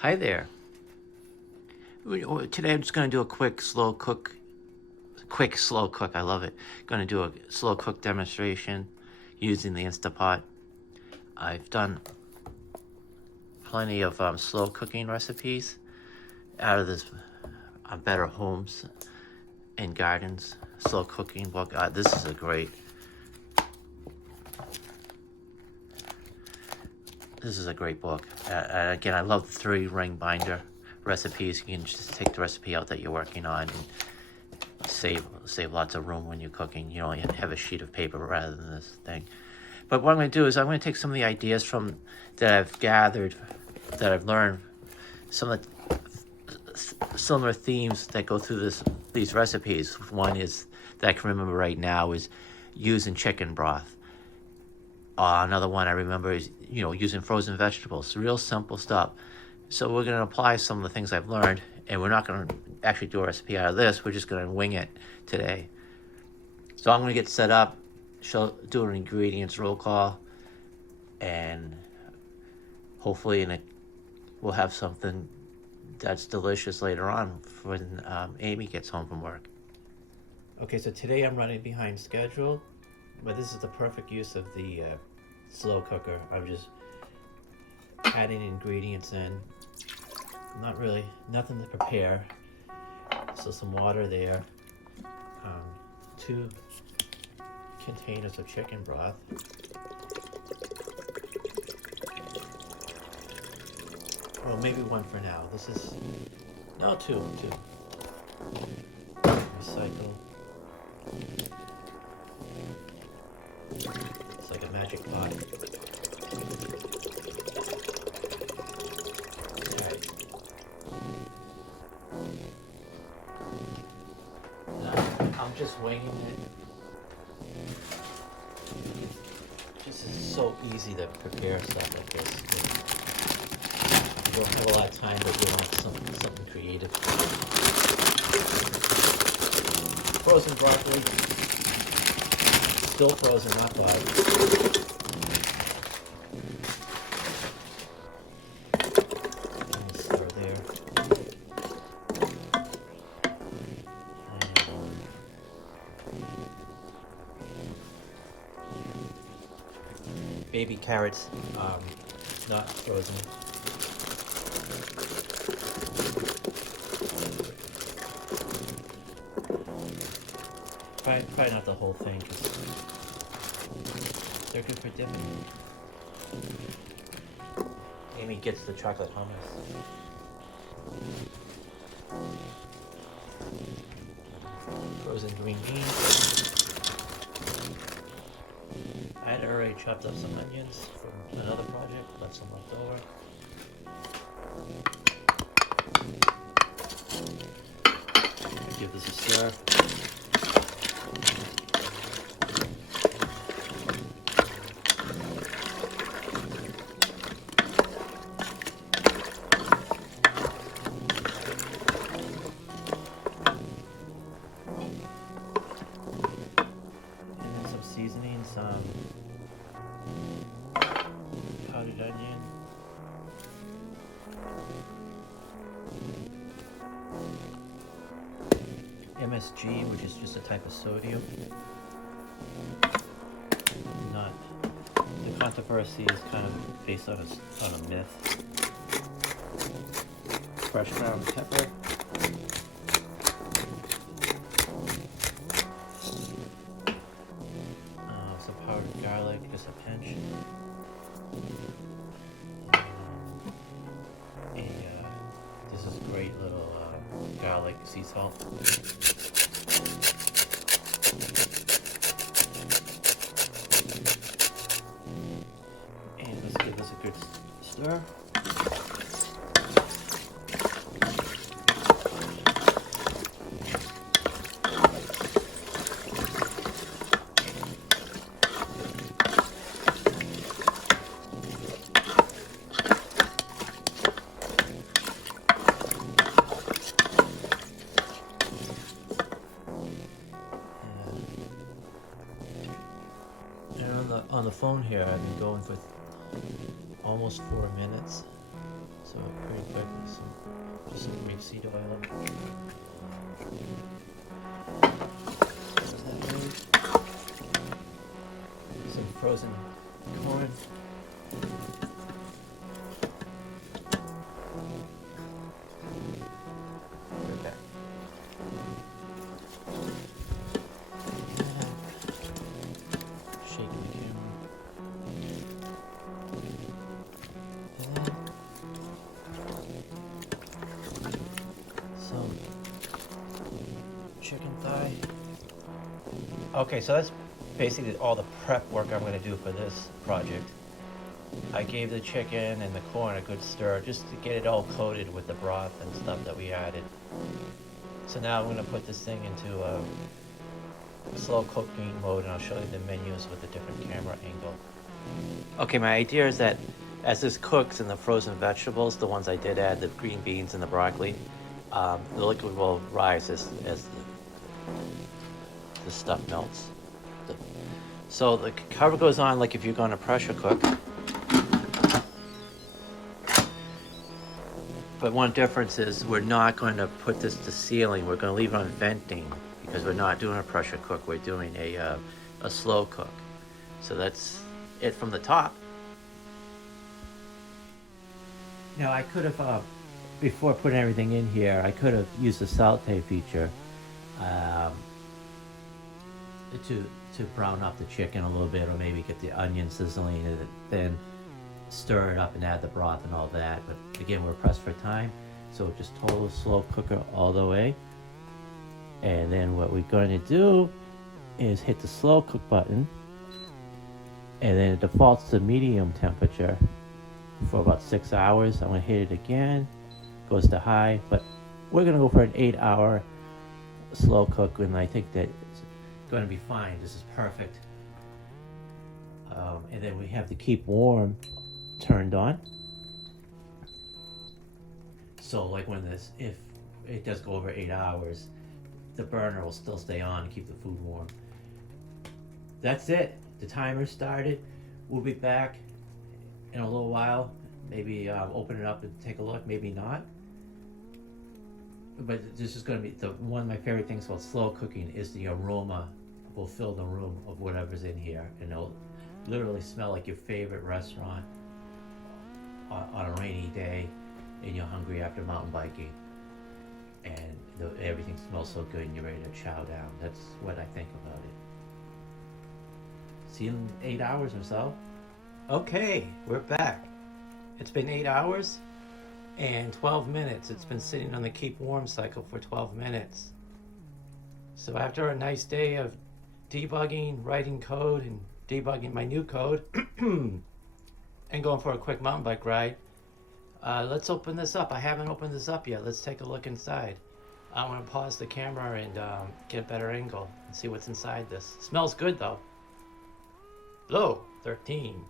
Hi there. Today I'm just going to do a quick slow cook. I love it. Going to do a slow cook demonstration using the Instapot. I've done plenty of slow cooking recipes out of this Better Homes and Gardens slow cooking book. This is a great. This is a great book. Again, I love the 3-ring binder recipes. You can just take the recipe out that you're working on and save lots of room when you're cooking. You only have a sheet of paper rather than this thing. But what I'm going to do is I'm going to take some of the ideas from that I've gathered, that I've learned, some of the similar themes that go through these recipes. One is that I can remember right now is using chicken broth. Another one I remember is using frozen vegetables. Real simple stuff. So we're going to apply some of the things I've learned, and we're not going to actually do a recipe out of this. We're just going to wing it today. So I'm going to get set up, do an ingredients roll call, and hopefully we'll have something that's delicious later on when Amy gets home from work. Okay, so today I'm running behind schedule, but this is the perfect use of the slow cooker. I'm just adding ingredients in. Nothing to prepare. So some water there, 2 containers of chicken broth, well, maybe 1 for now. This is, no, 2. Recycle. It's like a magic pot. Alright. I'm just winging it. This is so easy to prepare stuff like this. You don't have a lot of time, but you want something creative. Frozen broccoli. Still frozen, not thawed. Stir there. Baby carrots, not frozen. Probably not the whole thing, because they're good for dipping. Amy gets the chocolate hummus. Frozen green beans. I had already chopped up some onions from another project, left some left over. Give this a stir. And then some seasoning, some powdered onion. MSG, which is just a type of sodium. Not the controversy is kind of based on a myth. Fresh ground pepper. Some powdered garlic, just a pinch. This is great little garlic sea salt. And let's give this a good stir. On the phone here, I've been going for almost 4 minutes, so So pretty good with just some rapeseed oil. Some frozen corn. Right back. Shaking the camera. Some chicken thigh. Okay, so that's basically all the prep work I'm going to do for this project. I gave the chicken and the corn a good stir just to get it all coated with the broth and stuff that we added. So now I'm going to put this thing into a slow cooking mode, and I'll show you the menus with a different camera angle. Okay, my idea is that as this cooks in the frozen vegetables, the ones I did add, the green beans and the broccoli, the liquid will rise as the stuff melts. So the cover goes on like if you're going to pressure cook. But one difference is we're not going to put this to sealing. We're going to leave it on venting because we're not doing a pressure cook. We're doing a slow cook. So that's it from the top. Now I could have, before putting everything in here, I could have used the saute feature to brown up the chicken a little bit, or maybe get the onion sizzling and then stir it up and add the broth and all that. But again, we're pressed for time, so just total slow cooker all the way. And then what we're going to do is hit the slow cook button, and then it defaults to medium temperature for about 6 hours. I'm going to hit it again, goes to high, but we're going to go for an 8-hour slow cook, and I think that it's going to be fine. This is perfect. And then we have the keep warm turned on. So like when this, if it does go over 8 hours, the burner will still stay on and keep the food warm. That's it. The timer started. We'll be back in a little while. Maybe open it up and take a look, maybe not. But this is going to be one of my favorite things about slow cooking is the aroma will fill the room of whatever's in here, and it'll literally smell like your favorite restaurant on a rainy day and you're hungry after mountain biking, and everything smells so good and you're ready to chow down. That's what I think about it. See you in 8 hours or so. Okay, we're back. It's been 8 hours and 12 minutes. It's been sitting on the keep warm cycle for 12 minutes. So after a nice day of debugging, writing code, and debugging my new code, and going for a quick mountain bike ride, let's open this up. I haven't opened this up yet. Let's take a look inside. I want to pause the camera and get a better angle and see what's inside this. Smells good though. Hello, 13.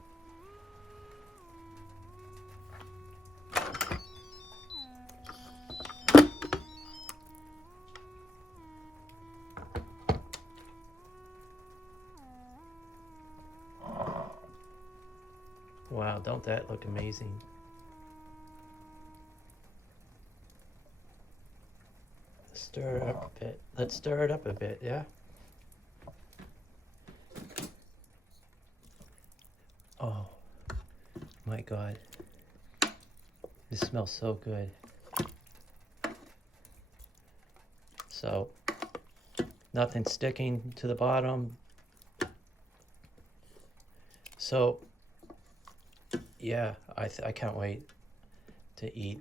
Wow, don't that look amazing? Stir it up a bit. Let's stir it up a bit, yeah? Oh, my God. This smells so good. So, nothing sticking to the bottom. So, yeah, I can't wait to eat.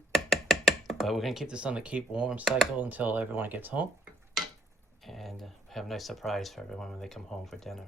But we're going to keep this on the keep warm cycle until everyone gets home. And have a nice surprise for everyone when they come home for dinner.